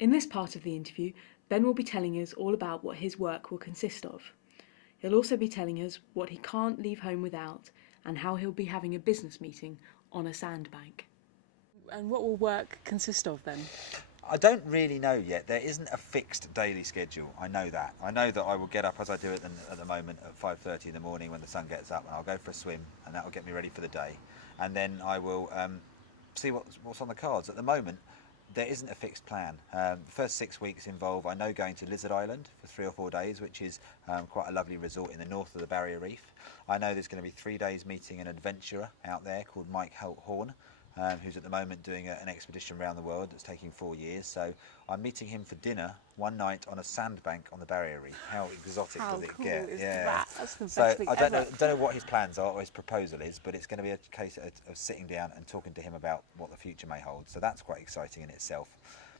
In this part of the interview, Ben will be telling us all about what his work will consist of. He'll also be telling us what he can't leave home without and how he'll be having a business meeting on a sandbank. And what will work consist of then? I don't really know yet. There isn't a fixed daily schedule. I know that. I know that I will get up as I do at the moment at 5:30 in the morning when the sun gets up, and I'll go for a swim, and that will get me ready for the day. And then I will see what's on the cards. At the moment, there isn't a fixed plan. The first 6 weeks involve, I know, going to Lizard Island for 3 or 4 days, which is quite a lovely resort in the north of the Barrier Reef. I know there's going to be 3 days meeting an adventurer out there called Mike Horn, who's at the moment doing an expedition around the world that's taking 4 years. So I'm meeting him for dinner one night on a sandbank on the Barrier Reef. How exotic How does it cool get? is Yeah. that? That's the So best thing I don't ever. know what his plans are or his proposal is, but it's going to be a case of sitting down and talking to him about what the future may hold. So that's quite exciting in itself.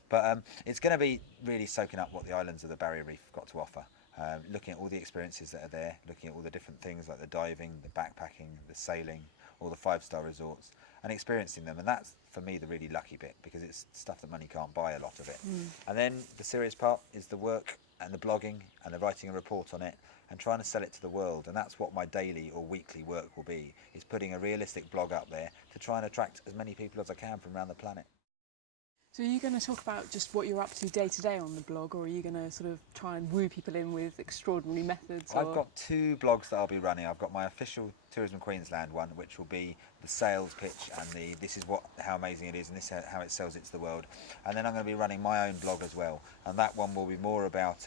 But it's going to be really soaking up what the islands of the Barrier Reef have got to offer. Looking at all the experiences that are there, looking at all the different things like the diving, the backpacking, the sailing, all the 5-star resorts, and experiencing them. And that's, for me, the really lucky bit, because it's stuff that money can't buy, a lot of it. And then the serious part is the work and the blogging and the writing a report on it and trying to sell it to the world. And that's what my daily or weekly work will be, is putting a realistic blog up there to try and attract as many people as I can from around the planet. So are you going to talk about just what you're up to day to day on the blog, or are you going to sort of try and woo people in with extraordinary methods? I've got 2 blogs that I'll be running. I've got my official Tourism Queensland one, which will be the sales pitch and this is how amazing it is, and this is how it sells it to the world. And then I'm going to be running my own blog as well, and that one will be more about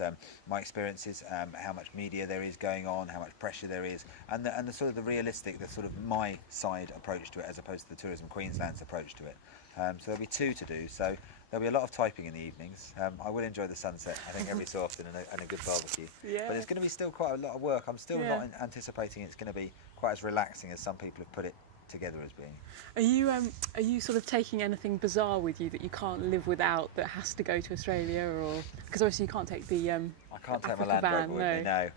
my experiences, how much media there is going on, how much pressure there is, and the sort of the realistic, the sort of my side approach to it as opposed to the Tourism Queensland's approach to it. So there'll be 2 to do. So there'll be a lot of typing in the evenings. I will enjoy the sunset, I think, every so often, and a good barbecue. Yeah. But there's going to be still quite a lot of work. I'm still Yeah. not anticipating it's going to be quite as relaxing as some people have put it together as being. Are you sort of taking anything bizarre with you that you can't live without, that has to go to Australia, or because obviously you can't take the I can't take my Africa Land van, Rover with me, no.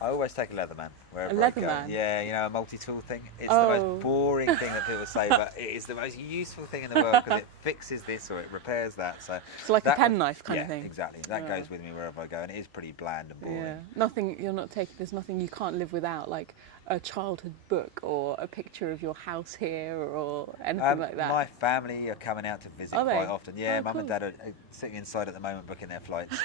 I always take a Leatherman wherever I go. Leatherman? Yeah, you know, a multi-tool thing. It's Oh. the most boring thing that people say, but it is the most useful thing in the world because it fixes this or it repairs that. So like a that penknife kind of yeah, thing. exactly. That Yeah. goes with me wherever I go, and it is pretty bland and boring. Yeah, nothing. You're not taking. There's nothing you can't live without, like a childhood book or a picture of your house here or anything like that. My family are coming out to visit Are they? quite often. Yeah, Oh, Mum and cool. Dad are sitting inside at the moment booking their flights.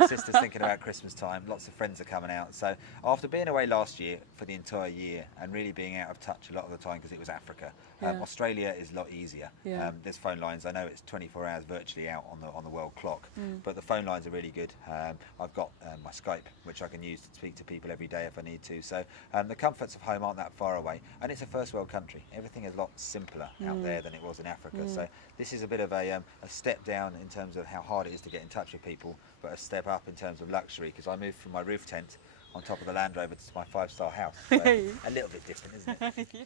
My sister's thinking about Christmas time. Lots of friends are coming out. So after being away last year for the entire year and really being out of touch a lot of the time because it was Africa, Yeah. Australia is a lot easier. Yeah. There's phone lines. I know it's 24 hours virtually out on the world clock, but the phone lines are really good. I've got my Skype, which I can use to speak to people every day if I need to. So the comforts of home aren't that far away, and it's a first world country. Everything is a lot simpler out there than it was in Africa. So this is a bit of a step down in terms of how hard it is to get in touch with people, but a step up in terms of luxury, because I moved from my roof tent on top of the Land Rover to my 5-star house. So a little bit different, isn't it? Yeah.